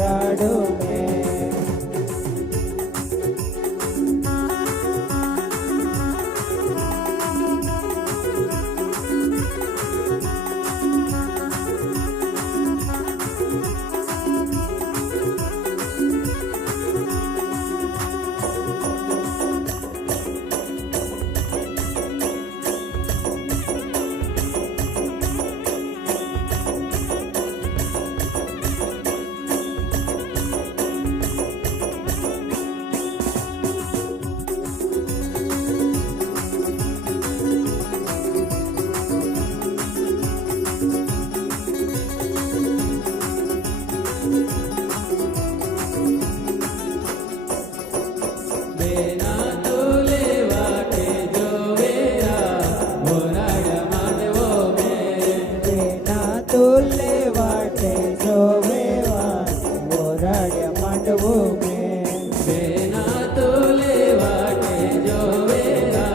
वराडू में। बेना तोले वाटे जोवेरा वराड मांडवो में। बेना तुले वाटे जोवेवा वराड मांडवो में। बेना तोले वाटे जोवेरा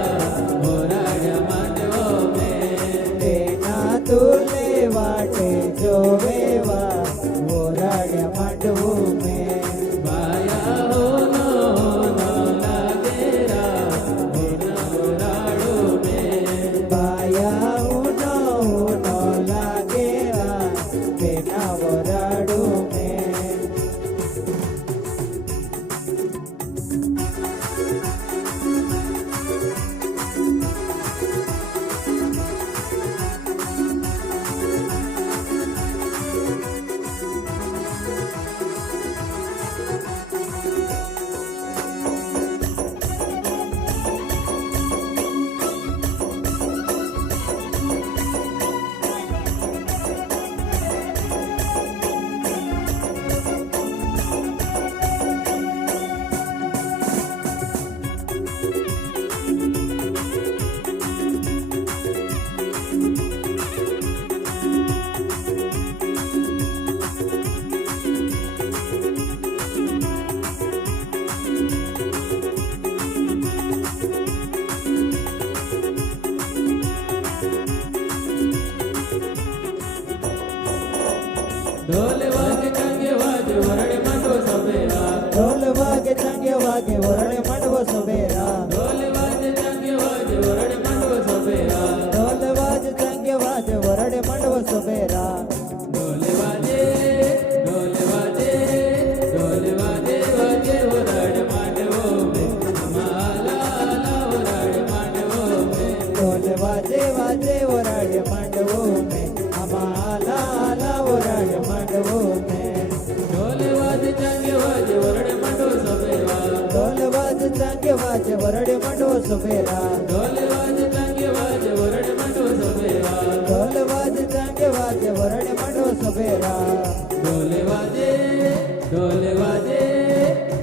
वराड मांडवो में। बेना तुले वाटे जोवेवा वराड मांडवो में। बाया हो नो लागेरा बिना वराडो में। बाया उनो लागेवा बेना वराडू में। ढोल वागे चंगे वाजे वरड मांडवो सवेरा। ढोल वागे चंगे वागे वरड़े मंडवो सवेरा। ढोल वाजे चंगे वाजे वरड मांडवो सवेरा। ढोल वाजे चंगे वाजे वरड़े मंडवो सवेरा। ढोल वाजे ढोल वाजे ढोल वाजे वाजे वरड मांडवो में। हमाला ला वरड मांडवो में। ढोल वाजे वाजे वरड़े मंडवो में। हमाला आला वरड़े मंडवो में। ढोल वाजे चंगे वाजे वरड मांडवो सवेरा। ढोल वाजे चंगे वाजे वरड़े मंडवो सवेरा। ढोल वाजे चंगे वाजे वरड मांडवो सवेरा। ढोल वाजे चंगे वाजे वरड़े मंडवो सवेरा। ढोल वाजे ढोल वाजे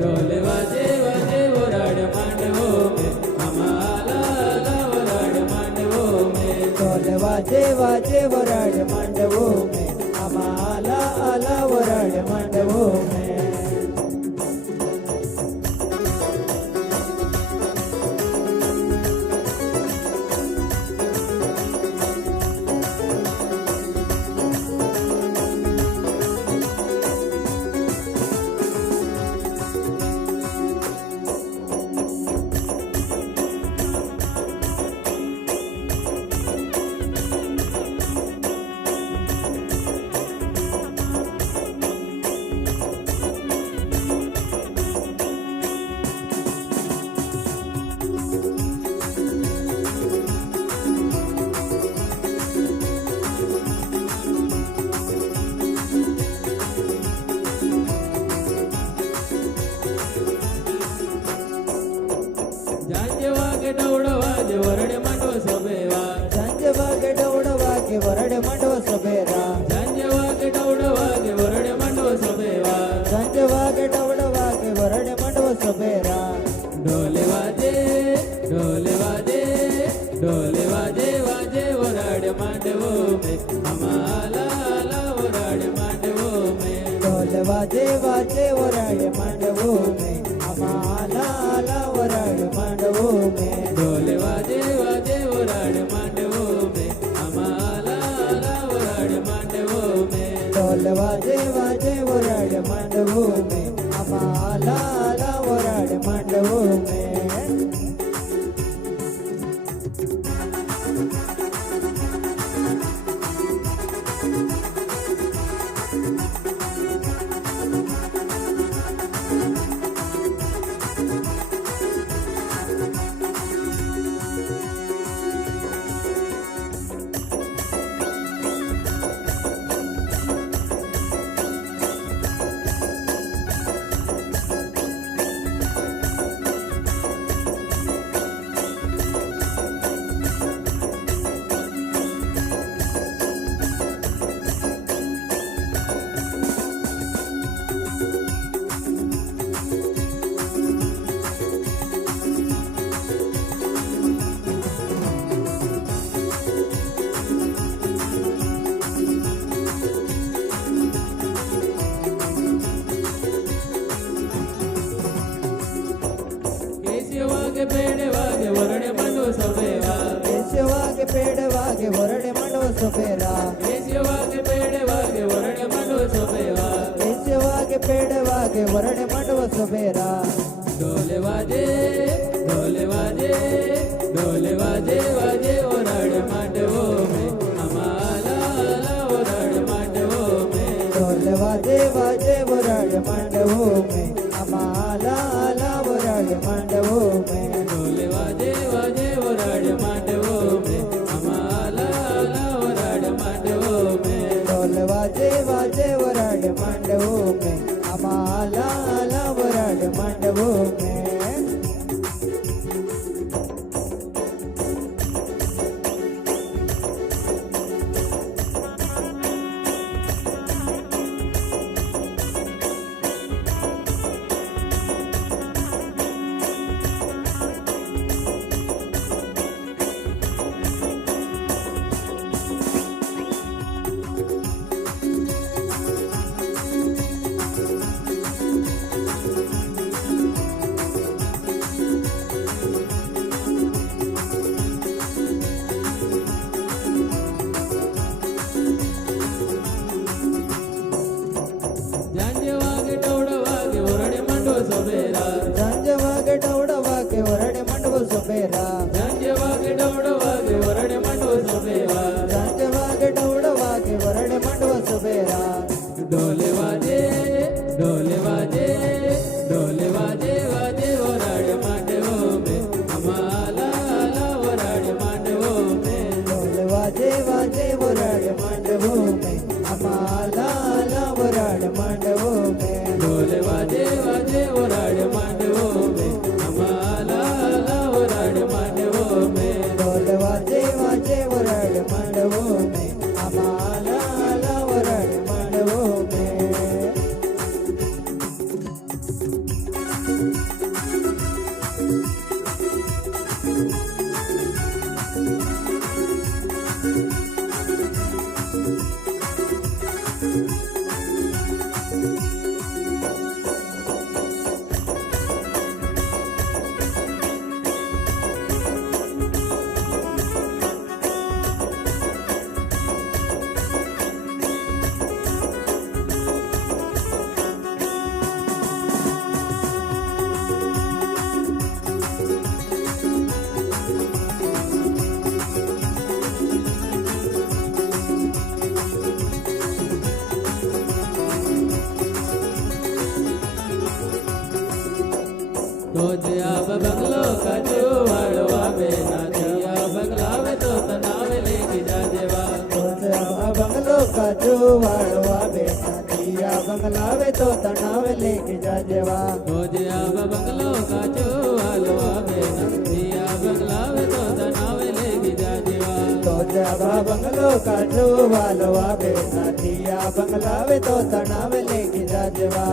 ढोल वाजे वाजे वरड मांडवो में। हमाला ला वरड मांडवो में। ढोल वाजे वाजे वरड़े मंडवो में। हमाला आला वरड़े मंडवो में। झांझ वागे डौड़ वाजे वरड मांडवो सवेरा। संज वागे डौड़ वागे वरड़े मंडवो सवेरा। झांझ वागे डौड़ वागे वरड मांडवो सवेरा। संज वागे डौड़ वागे वरड़े मंडवो सवेरा। ढोल वाजे ढोल वाजे ढोल वाजे वाजे वरड मांडवो में। हमाला ला वरड मांडवो में। ढोल वाजे वाजे वरड़े मंडवो में। हमाला आला वरड़े मंडवो में। ढोल वाजे वाजे वरड मांडवो में। हमाला ला वरड मांडवो में। ढोल वाजे वाजे वरड़े मांडवों में अमाला आला वराड मांडवों में केशवागे पेड़ वागे वरणे मंडो सवेरा केशवागे पेड़ वागे वरणे मंडो सवेरा केशवागे पेड़ वागे वरणे मंडो सवेरा केशवागे पेड़ वागे वरणे मंडो सवेरा ढोले वाजे ढोले वाजे ढोले वाजे वाजे वराड मांडवो में अमाला आला वराड मांडवो में ढोल वाजे वाजे वराड मांडवों में अमाला आला वराड मांडवों में ढोले वाजे वाजे वराड मांडवो में अमाला आला वराड मांडवो में ढोल वाजे वाजे वराड मांडवों में अमाला आला वराड मांडवों में झांझे वागे टौड़ वागे वरणे मंडो सवेरा झांझ वागे टौड़ वागे वरणे मंडवो सवेरा झांझे वागे टौड़ वागे वरणे मंडो सवेरा झांझ वागे टौड़ वागे वरणे मंडवो सवेरा ढोले वाजे ढोले वाजे ढोले वाजे वाजे वराड मांडवो में अमाला आला वराड मांडवो में ढोल वाजे वाजे वराड मांडवों में अमाला आला वराड मांडवों में ढोले वाजे वाजे वराड मांडवो में अमाला आला वराड मांडवो में ढोल वाजे वाजे वराड मांडवों में अमाला आला वराड मांडवों में तोजे आप बंगलो का जो वाड़वा बेना दिया बंगलावे तो तनावे लेके जा जेवा बंगलो का जो वाड़वा बेटा दिया बंगलावे तो तनाव लेके जा जेवा तोजे आप बंगलो का जो वाड़वा बेना दिया बंगलावे तो तनावे लेके जा जेवा तो जब बंगलो का जो वालवा बेटा दिया बंगलावे तो तनाव लेके जा जेवा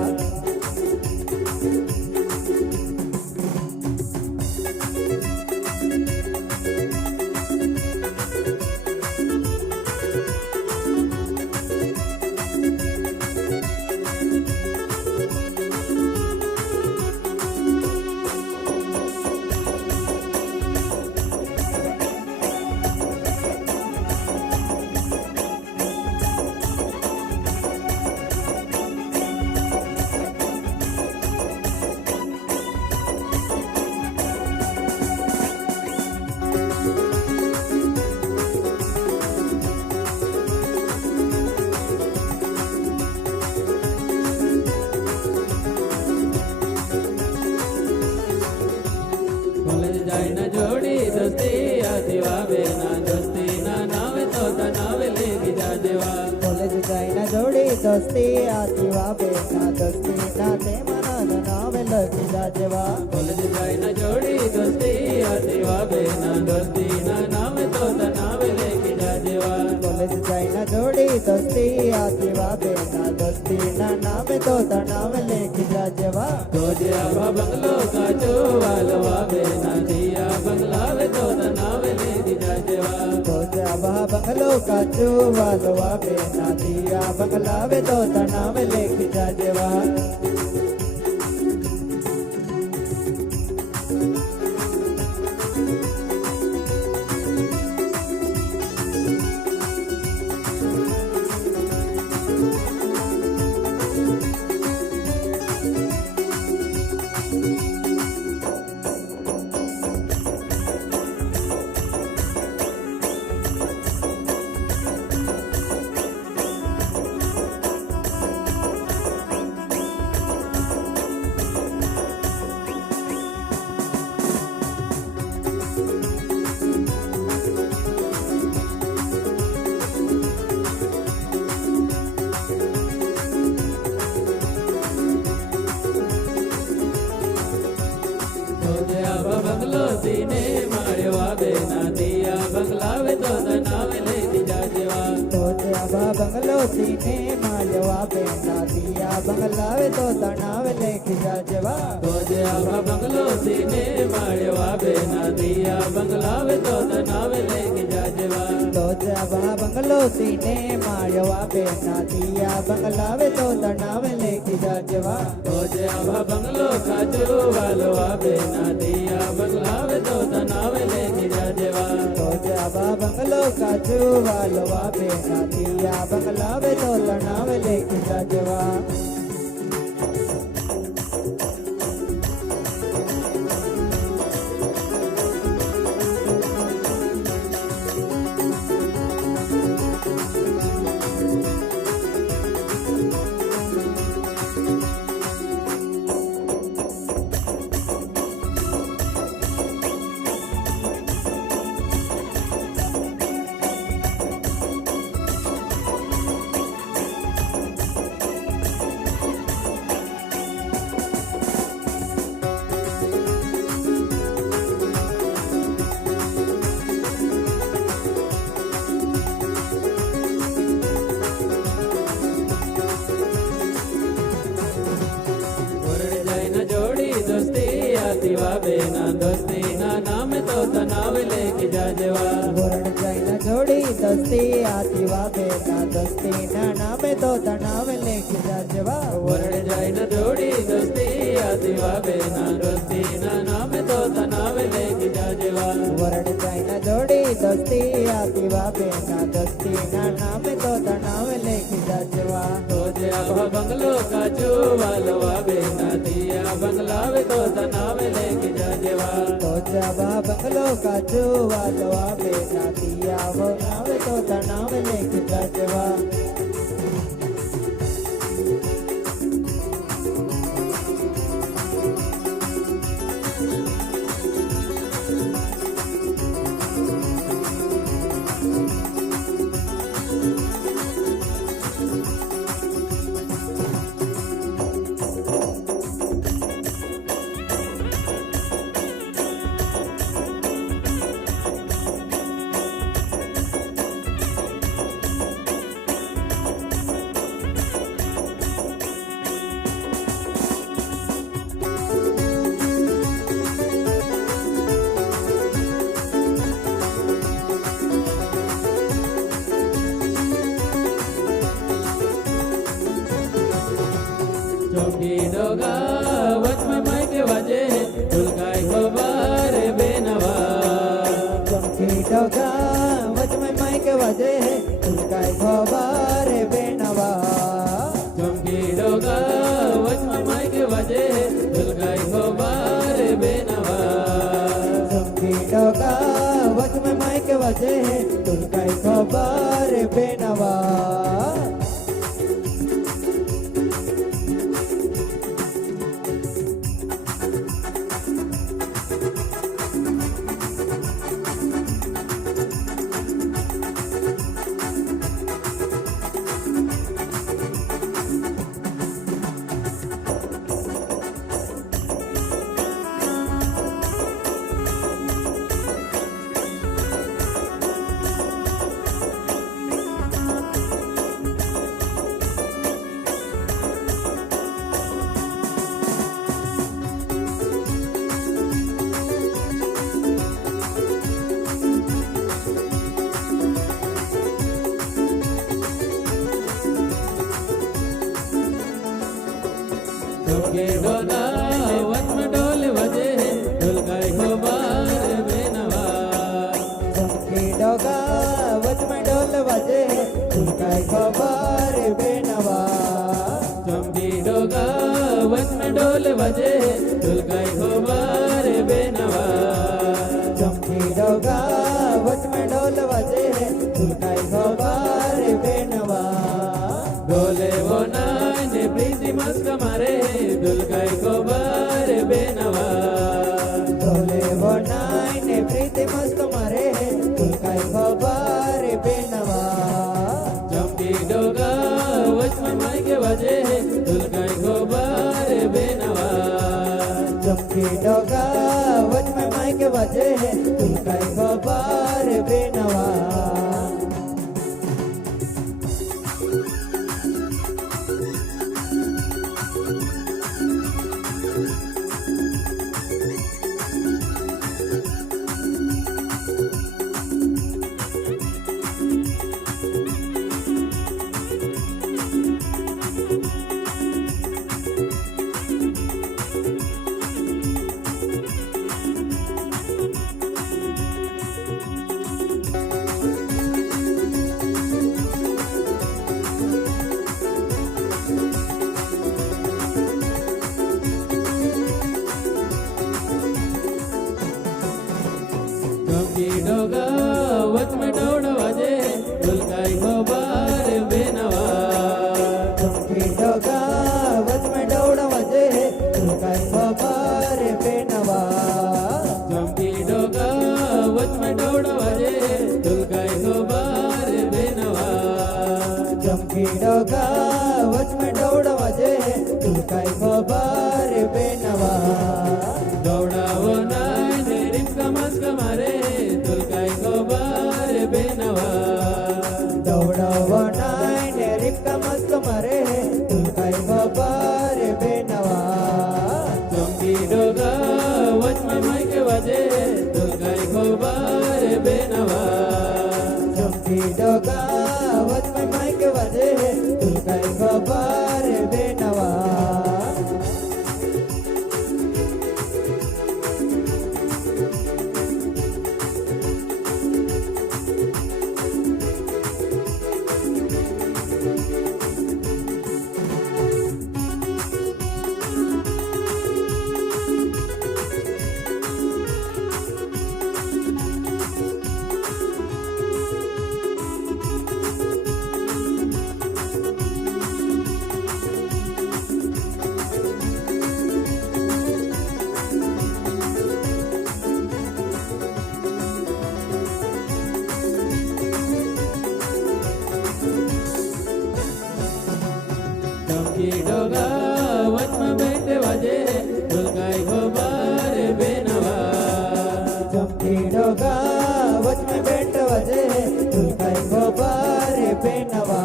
दोस्ती आती वा बेना दोस्ती नाते मनान नाव लखी जाजेवा कॉलेज जाय ना जोड़ी दोस्ती आती वा बेना दोस्ती ना नाम तो नाव लेके जाजेवा कॉलेज जाय ना जोड़ी दोस्ती आती वा बेना दोस्ती ना नाम तो नाव लेके जाजेवा तोजे आभा बंगलो का चोवाल वा बेना दिया बंगला वे तो नाव लेके जाजेवा तोजे आभा बंगलो का चोवाल वा बेना दिया बंगला वे तो नाव लेके जाजेवा तोजे आभा बंगलो सीने मारे वा बेना दिया बंगला वे तो नाव लेके जाजेवा तोजे आभा बंगलो सीने मालवा बेना दिया बंगला वे तो नाव लेके जाजेवा तोजे आभा बंगलो सीने मारे वा बेना दिया बंगला वे तो नाव लेके जाजेवा तोजे आभा बंगलो सीने मालवा बेना दिया बंगला वे तो नाव लेके जाजेवा तोजे आभा बंगलो काचो वालवा बेना दिया बंगला वे तो नाव लेके जाजेवा तोजे आभा बंगलो काजू वालवा बेना दिया बंगला वे तो नाव लेके जाजेवा वरण जाय ना जोड़ी दोस्ती आती वा बेना दोस्ती ना नाम तो नाव लेके जाजेवा वरण जाइना जोड़ी दोस्ती आती वा बेना दोस्ती ना नाम तो नाव लेके जाजेवा वरण जाय ना जोड़ी दोस्ती आती वा बेना दोस्ती ना नाम तो नाव लेके जाजेवा वरण जाइना जोड़ी दोस्ती आती वा बेना दोस्ती ना नाम तो नाव लेके जाजेवा तोजे आभा बंगलो काचो वालवा बेना दिया बंगला वे तो नाव लेके जाजेवा तोजे आभा बंगलो काजू वालवा बेना दिया वो नाव तो नाव लेके जाजेवा चौकी डोगा वच में माइक बजे दुलगाई खबर बेनवा चमकी डोगा वच में माइक वजे तुलकाय खबर बेनवा चौकी डोगा वच में माइक बजे दुलगाई खबर बेनवा चमकी डोगा वच में माइक वजे तुलकाय खबर बेनवा चमकी डोगा वच में ढोल बजे ढुलकाई खोबार बेनवा चमकी डोगा वच में ढोल बजे ढुलकाई खोबार बेनवा चमकी डोगा वच में ढोल बजे ढुलकाई खोबार बेनवा चमकी डोगा वच में ढोल बजे ढुलकाई खोबार बेनवा ढोले वो नाने प्रीति मस्क मारे ढुलकाई खोबार बेनवा ढोले वो नाइने प्रीति मस्त मारे ढुलकाई खोबार बेनवा चमकी डोगा वच में मायके बजे ढुलकाई खोबार बेनवा चमकी डोगा वच में मायके बजे ढुलकाई खोबार बेनवा चमकी डोगा वच में दौड़ बजे ढुलकाई खोबार बेनवा चमकी डोगा वच में दौड़ बजे ढुलकाई खोबार बेनवा चमकी डोगा वच में दौड़ बजे ढुलकाई खोबार बेनवा चमकी डोगा वच में दौड़ बजे ढुलकाई खोबार बेनवा दौड़ावो नाने रिपका मस्क मारे ढुलकाई खोबार बेनवा दौड़ावो नाइने रिपका मस्त मारे ढुलकाई खोबार बेनवा चमकी डोगा वच में मायके बजे ढुलकाई खोबार बेनवा चमकी डोगा वच में मायके बजे ढुलकाई खोबार बेनवा चमकी डोगा वच में बैठे बजे ढुलकाई खोबार बेनवा चमकी डोगा वच में बैठ बजे ढुलकाई खोबार बेनवा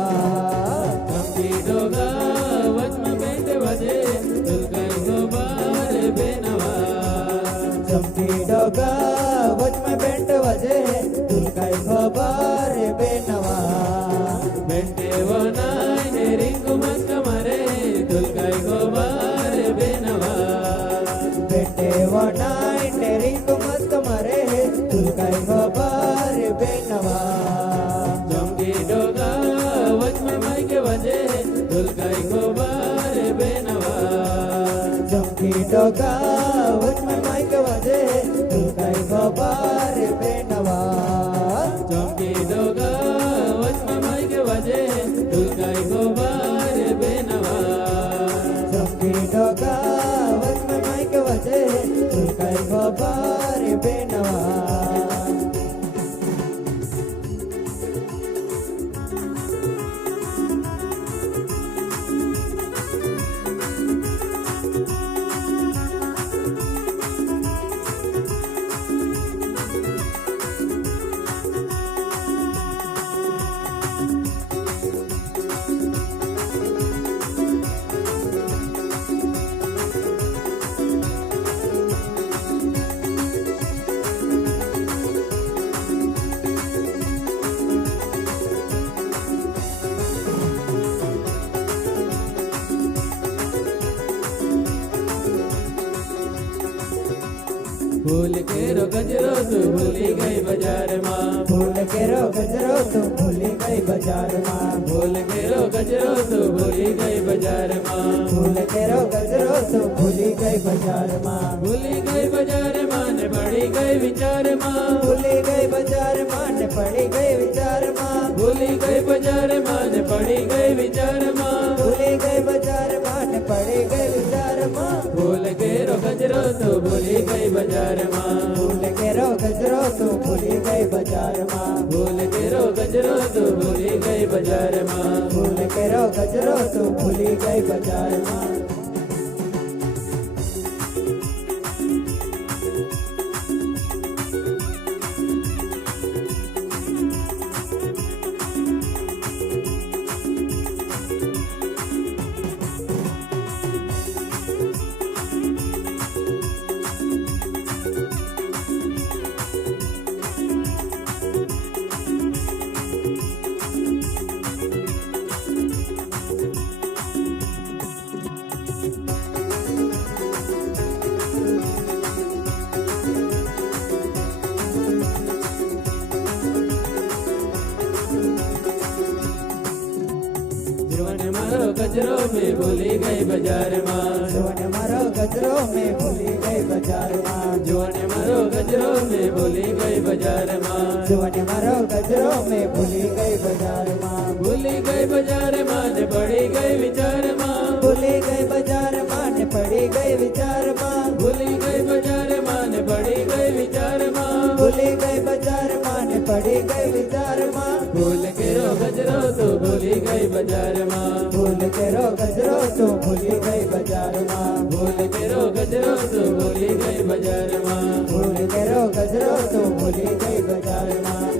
चमकी डोगा वच में बैठे बजे ढुलकाई खोबार बेनवा चमकी डोगा वच में बैठ बजे ढुलकाई खोबार बेनवा बेटे वो नाने रिंकू मस्क मारे ढुलकाई खोबार बेनवा बेटे वो नाइने रिंकू मस्त मारे ढुलकाई खोबार बेनवा चमकी डोगा वच में मायके बजे ढुलकाई खोबार बेनवा चमकी डोगा वच में मायके बजे ढुलकाई खोबार बेनवा चमकी डोगा वच में मायके बजे ढुलकाई खोबार बेनवा चमकी डोगा वच में मायके बजे ढुलकाई खोबार बेनवा ફૂલ કેરો ગજરો તું ભૂલી ગઈ બજારમાં ફૂલ કેરો ગજરો તું ભૂલી ગઈ બજારમાં ફૂલ કેરો ગજરો તું ભૂલી ગઈ બજારમાં ફૂલ કેરો ગજરો તું ભૂલી ગઈ બજારમાં ભૂલી ગઈ બજારમાં ને પડી ગઈ વિચારમાં ભૂલી ગઈ બજારમાં ને પડી ગઈ વિચારમાં ભૂલી ગઈ બજારમાં ને પડી ગઈ વિચારમાં ભૂલી ગઈ બજારમાં ને પડી ગઈ વિચારમાં ફૂલ કેરો ગજરો તું ભૂલી ગઈ બજારમાં ફૂલ કેરો ગજરો તું ભૂલી ગઈ બજારમાં ફૂલ કેરો ગજરો તું ભૂલી ગઈ બજારમાં ફૂલ કેરો ગજરો તું ભૂલી ગઈ બજારમાં જીવન મારો ગજરો મેં ભૂલી ગઈ બજારમાં જીવન મારો ગજરો મેં ભૂલી ગઈ બજારમાં જીવન મારો ગજરો મેં ભૂલી ગઈ બજારમાં જીવન મારો ગજરો મેં ભૂલી ગઈ બજારમાં ભૂલી ગઈ બજારમાં ને પડી ગઈ વિચારમાં ભૂલી ગઈ બજારમાં ને પડી ગઈ વિચારમાં ભૂલી ગઈ બજારમાં ને પડી ગઈ વિચારમાં ભૂલી ગઈ બજારમાં ને પડી ગઈ વિચારમાં ભૂલ કેરો ગજરો તું ભૂલી ગઈ બજારમાં ભૂલ કેરો ગજરો તું ભૂલી ગઈ બજારમાં ભૂલ કેરો ગજરો તું ભૂલી ગઈ બજારમાં ભૂલ કેરો ગજરો તું ભૂલી ગઈ બજારમાં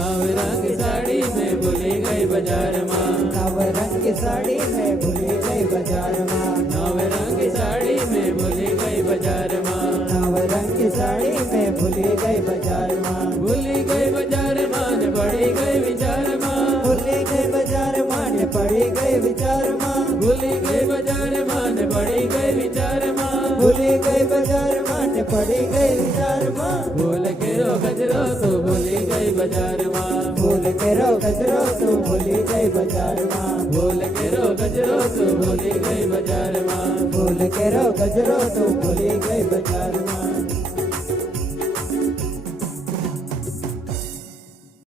नव रंग साड़ी में भूली गई बजाરમાં नव रंग की साड़ी में भूली गई बजाરમાં नव रंग साड़ी में भूली गई बजाરમાં नव रंग की साड़ी में भूली गई बजाરમાં भूली गई बजाરમાં ને પડી ગઈ વિચારમાં ભૂલી ગઈ બજારમાં ને પડી ગઈ વિચારમાં ભૂલી ગઈ બજારમાં ને પડી ગઈ વિચારમાં ભૂલી ગઈ બજારમાં ને પડી ગઈ વિચારમાં ભૂલ કેરો ગજરો તું ભૂલી ગઈ બજારમાં ભૂલ કેરો ગજરો તું ભૂલી ગઈ બજારમાં ભૂલ કેરો ગજરો તું ભૂલી ગઈ બજારમાં ભૂલ કેરો ગજરો તું ભૂલી ગઈ બજારમાં